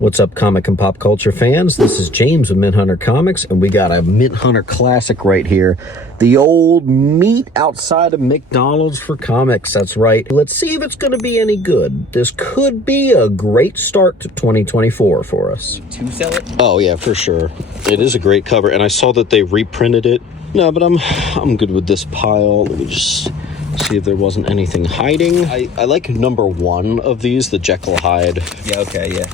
What's up, comic and pop culture fans? This is James with Mint Hunter Comics, and we got a Mint Hunter classic right here. The old meet outside of McDonald's for comics. That's right. Let's see if it's going to be any good. This could be a great start to 2024 for us. To sell it? Oh, yeah, for sure. It is a great cover, and I saw that they reprinted it. No, but I'm good with this pile. Let me just see if there wasn't anything hiding. I like number one of these, the Jekyll Hyde. Yeah, okay, yeah.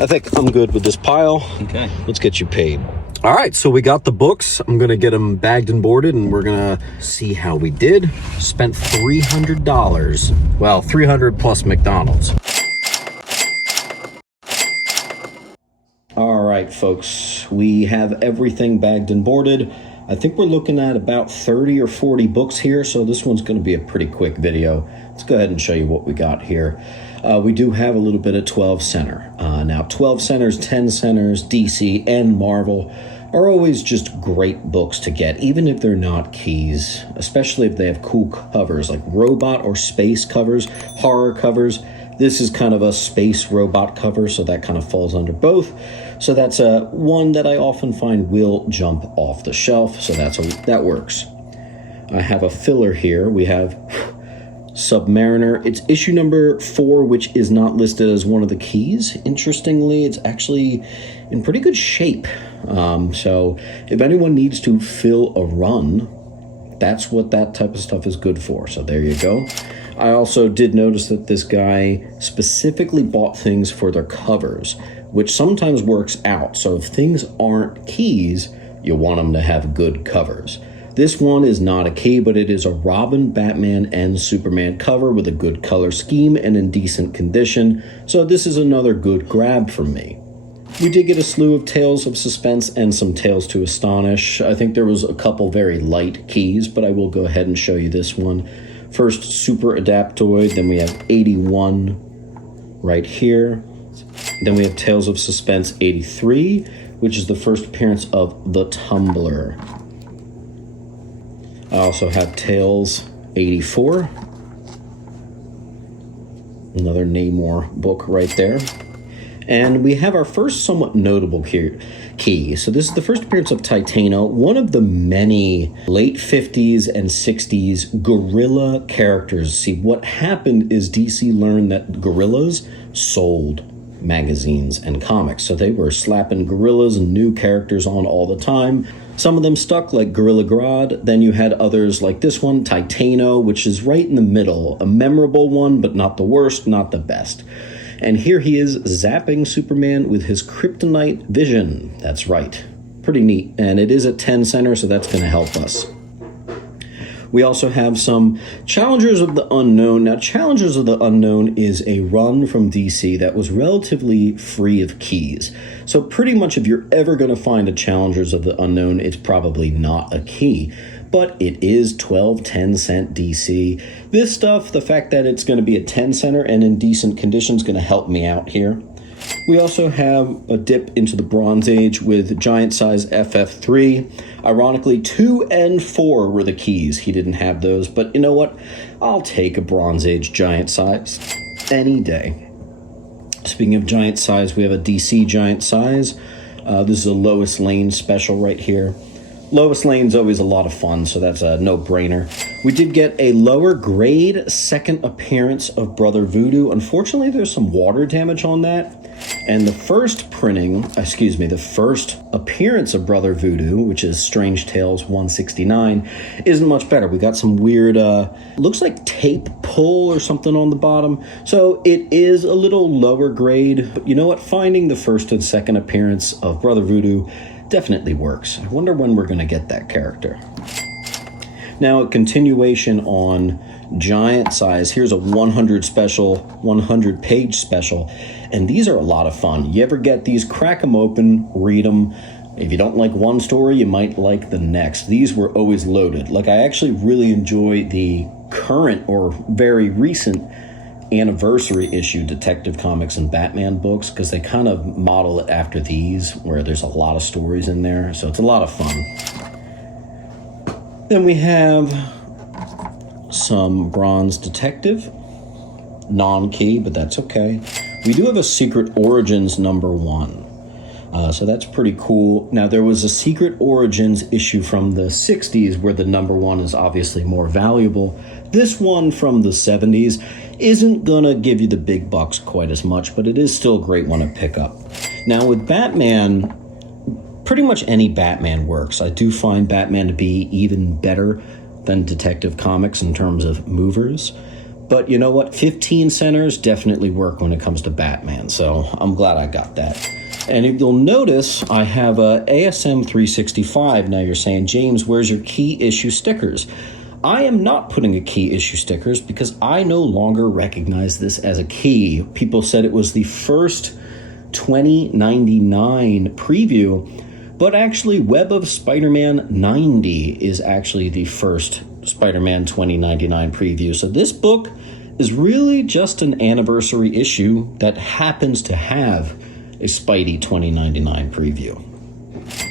I think I'm good with this pile. Okay. Let's get you paid. All right, so we got the books. I'm going to get them bagged and boarded, and we're going to see how we did. Spent $300. Well, $300 plus McDonald's. All right, folks. We have everything bagged and boarded. I think we're looking at about 30 or 40 books here, so this one's going to be a pretty quick video. Let's go ahead and show you what we got here. We do have a little bit of 12 center. Now, 12 centers, 10 centers, DC, and Marvel are always just great books to get, even if they're not keys, especially if they have cool covers, like robot or space covers, horror covers. This is kind of a space robot cover, so that kind of falls under both. So that's one that I often find will jump off the shelf, so that works. I have a filler here. We have Submariner. It's issue number 4, which is not listed as one of the keys. Interestingly, it's actually in pretty good shape. So if anyone needs to fill a run, that's what that type of stuff is good for. So there you go. I also did notice that this guy specifically bought things for their covers, which sometimes works out. So if things aren't keys, you want them to have good covers. This one is not a key, but it is a Robin, Batman, and Superman cover with a good color scheme and in decent condition, so this is another good grab from me. We did get a slew of Tales of Suspense and some Tales to Astonish. I think there was a couple very light keys, but I will go ahead and show you this one. First, Super Adaptoid, then we have 81 right here. Then we have Tales of Suspense 83, which is the first appearance of the Tumbler. I also have Tales 84. Another Namor book right there. And we have our first somewhat notable key. So this is the first appearance of Titano, one of the many late 50s and 60s gorilla characters. See, what happened is DC learned that gorillas sold magazines and comics. So they were slapping gorillas and new characters on all the time. Some of them stuck, like Gorilla Grodd. Then you had others like this one, Titano, which is right in the middle. A memorable one, but not the worst, not the best. And here he is zapping Superman with his kryptonite vision. That's right. Pretty neat. And it is at 10 center, so that's going to help us. We also have some Challengers of the Unknown. Now, Challengers of the Unknown is a run from DC that was relatively free of keys. So pretty much if you're ever going to find a Challengers of the Unknown, it's probably not a key. But it is 12 10-cent DC. This stuff, the fact that it's going to be a 10 center and in decent condition is going to help me out here. We also have a dip into the Bronze Age with giant size FF3. Ironically, 2 and 4 were the keys. He didn't have those, but you know what? I'll take a Bronze Age giant size any day. Speaking of giant size, we have a DC giant size. This is a Lois Lane special right here. Lois Lane's always a lot of fun, so that's a no-brainer. We did get a lower grade second appearance of Brother Voodoo. Unfortunately, there's some water damage on that. And the first appearance of Brother Voodoo, which is Strange Tales 169, isn't much better. We got some weird, looks like tape pull or something on the bottom. So it is a little lower grade, but you know what? Finding the first and second appearance of Brother Voodoo definitely works. I wonder when we're going to get that character. Now, a continuation on giant size. Here's a 100 special, 100 page special, and these are a lot of fun. You ever get these, crack them open, read them. If you don't like one story, you might like the next. These were always loaded. Like, I actually really enjoy the current or very recent anniversary issue Detective Comics and Batman books, because they kind of model it after these, where there's a lot of stories in there, so it's a lot of fun. Then we have some Bronze Detective, non-key, but that's okay. We do have a Secret Origins #1. So that's pretty cool. Now, there was a Secret Origins issue from the 60s where the #1 is obviously more valuable. This one from the 70s isn't going to give you the big bucks quite as much, but it is still a great one to pick up. Now, with Batman, pretty much any Batman works. I do find Batman to be even better than Detective Comics in terms of movers. But you know what? 15 centers definitely work when it comes to Batman, so I'm glad I got that. And if you'll notice, I have a ASM 365. Now you're saying, James, where's your key issue stickers? I am not putting a key issue stickers because I no longer recognize this as a key. People said it was the first 2099 preview, but actually Web of Spider-Man 90 is actually the first Spider-Man 2099 preview. So this book is really just an anniversary issue that happens to have a Spidey 2099 preview.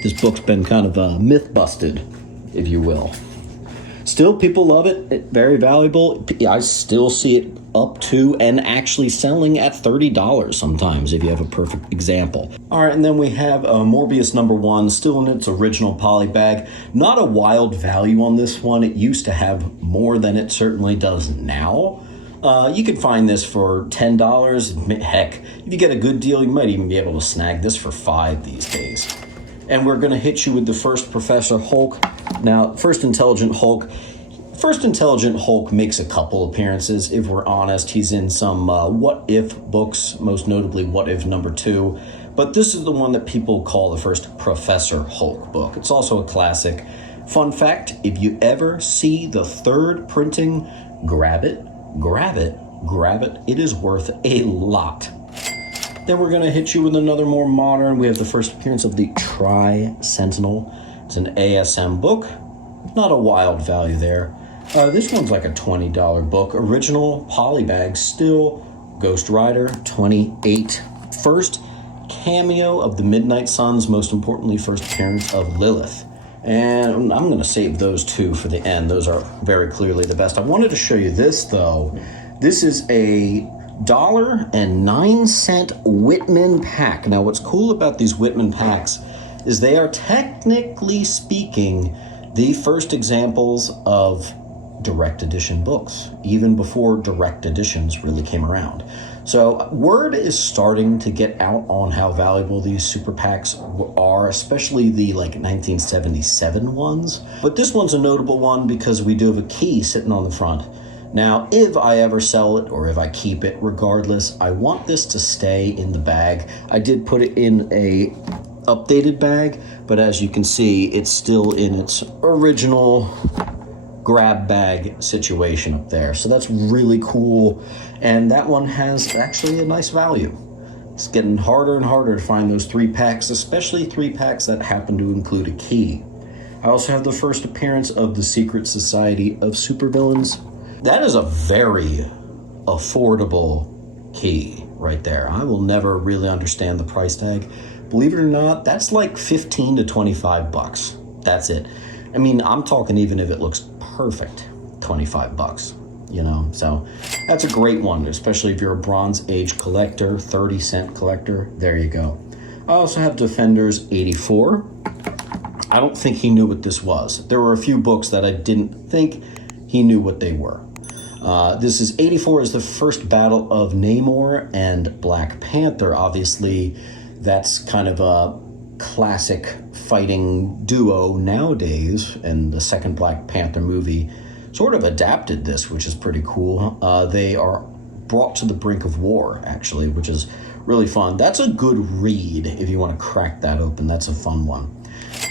This book's been kind of myth busted, if you will. Still, people love it. Very valuable. I still see it up to and actually selling at $30 sometimes if you have a perfect example. All right, and then we have Morbius #1, still in its original poly bag. Not a wild value on this one. It used to have more than it certainly does now. You can find this for $10. Heck, if you get a good deal, you might even be able to snag this for $5 these days. And we're going to hit you with the first Professor Hulk. Now, First Intelligent Hulk makes a couple appearances, if we're honest. He's in some What If books, most notably What If #2. But this is the one that people call the first Professor Hulk book. It's also a classic. Fun fact, if you ever see the third printing, grab it. It is worth a lot. Then we're going to hit you with another more modern. We have the first appearance of the Tri-Sentinel. It's an ASM book. Not a wild value there. This one's like a $20 book. Original polybag, still Ghost Rider 28. First cameo of the Midnight Suns. Most importantly, first appearance of Lilith. And I'm going to save those two for the end. Those are very clearly the best. I wanted to show you this, though. This is a $1.09 Whitman pack. Now, what's cool about these Whitman packs is they are, technically speaking, the first examples of direct edition books, even before direct editions really came around. So word is starting to get out on how valuable these super packs are, especially the 1977 ones. But this one's a notable one because we do have a key sitting on the front. Now, if I ever sell it or if I keep it, regardless, I want this to stay in the bag. I did put it in a updated bag, but as you can see, it's still in its original grab bag situation up there. So that's really cool. And that one has actually a nice value. It's getting harder and harder to find those 3-packs, especially 3-packs that happen to include a key. I also have the first appearance of the Secret Society of Supervillains. That is a very affordable key right there. I will never really understand the price tag. Believe it or not, that's like 15 to 25 bucks. That's it. I mean, I'm talking even if it looks perfect, 25 bucks, So that's a great one, especially if you're a Bronze Age collector, 30-cent collector. There you go. I also have Defenders 84. I don't think he knew what this was. There were a few books that I didn't think he knew what they were. This is 84 is the first battle of Namor and Black Panther. Obviously, that's kind of a classic fighting duo nowadays, and the second Black Panther movie sort of adapted this, which is pretty cool. They are brought to the brink of war, actually, which is really fun. That's a good read if you want to crack that open. That's a fun one.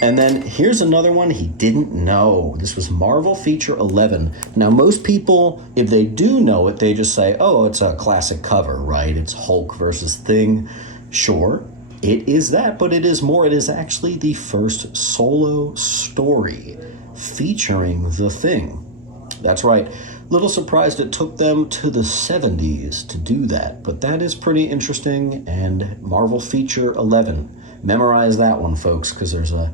And then here's another one he didn't know. This was Marvel Feature 11. Now, most people, if they do know it, they just say, oh, it's a classic cover, right? It's Hulk versus Thing. Sure, it is that, but it is more. It is actually the first solo story featuring the Thing. That's right. Little surprised it took them to the 70s to do that, but that is pretty interesting. And Marvel Feature 11. Memorize that one, folks, because there's a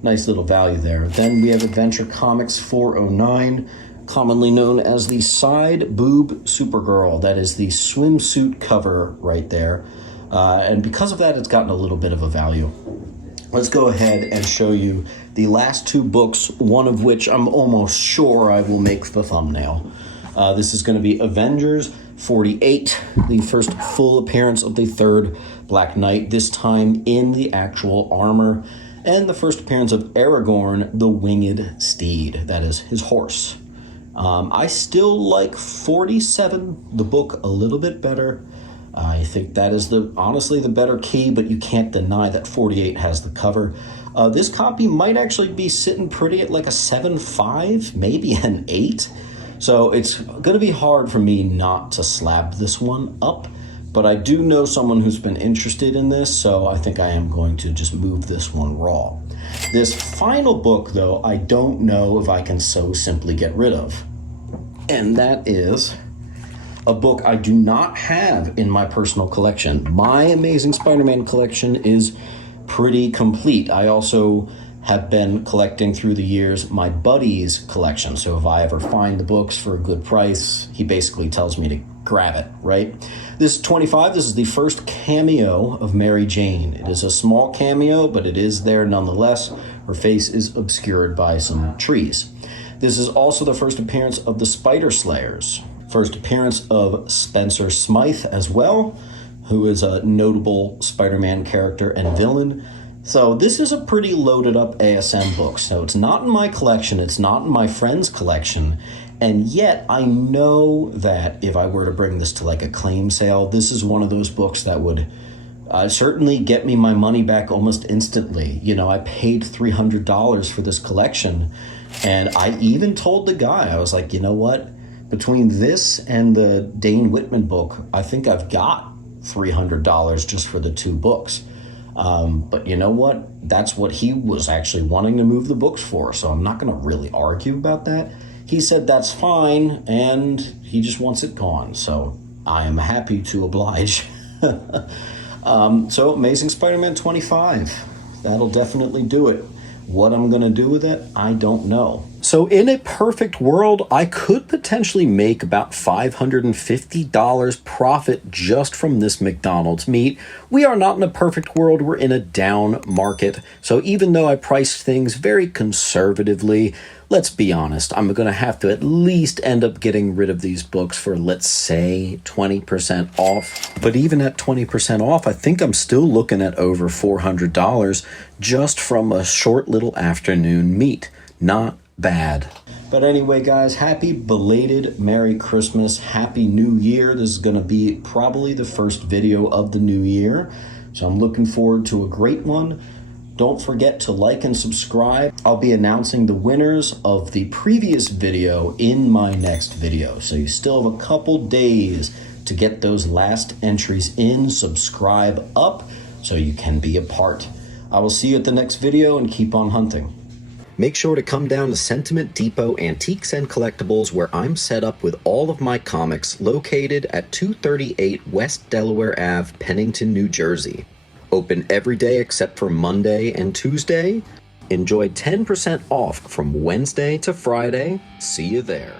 nice little value there. Then we have Adventure Comics 409. commonly known as the Side Boob Supergirl. That is the swimsuit cover right there. And because of that, it's gotten a little bit of a value. Let's go ahead and show you the last two books, one of which I'm almost sure I will make the thumbnail. This is going to be Avengers 48, the first full appearance of the third Black Knight, this time in the actual armor, and the first appearance of Aragorn, the winged steed. That is his horse. I still like 47, the book, a little bit better. I think that is honestly the better key, but you can't deny that 48 has the cover. This copy might actually be sitting pretty at like a 7.5, maybe an 8. So it's going to be hard for me not to slab this one up, but I do know someone who's been interested in this, so I think I am going to just move this one raw. This final book, though, I don't know if I can so simply get rid of. And that is a book I do not have in my personal collection. My Amazing Spider-Man collection is pretty complete. I also have been collecting through the years my buddy's collection. So if I ever find the books for a good price, he basically tells me to grab it, right? This is 25. This is the first cameo of Mary Jane. It is a small cameo, but it is there nonetheless. Her face is obscured by some trees. This is also the first appearance of the Spider Slayers. First appearance of Spencer Smythe as well, who is a notable Spider-Man character and villain. So this is a pretty loaded up ASM book. So it's not in my collection, it's not in my friend's collection, and yet I know that if I were to bring this to like a claim sale, this is one of those books that would certainly get me my money back almost instantly. You know, I paid $300 for this collection, and I even told the guy, I was like, you know what? Between this and the Dane Whitman book, I think I've got $300 just for the two books. But you know what? That's what he was actually wanting to move the books for, so I'm not going to really argue about that. He said that's fine, and he just wants it gone, so I am happy to oblige. So Amazing Spider-Man 25, that'll definitely do it. What I'm going to do with it, I don't know. So in a perfect world, I could potentially make about $550 profit just from this McDonald's meat. We are not in a perfect world. We're in a down market. So even though I priced things very conservatively, let's be honest, I'm going to have to at least end up getting rid of these books for, let's say, 20% off. But even at 20% off, I think I'm still looking at over $400 just from a short little afternoon meet. Not bad. But anyway, guys, happy belated Merry Christmas, Happy New Year. This is going to be probably the first video of the new year, so I'm looking forward to a great one. Don't forget to like and subscribe. I'll be announcing the winners of the previous video in my next video, so you still have a couple days to get those last entries in. Subscribe up so you can be a part. I will see you at the next video, and keep on hunting. Make sure to come down to Sentiment Depot Antiques and Collectibles, where I'm set up with all of my comics, located at 238 West Delaware Ave, Pennington, New Jersey. Open every day except for Monday and Tuesday. Enjoy 10% off from Wednesday to Friday. See you there.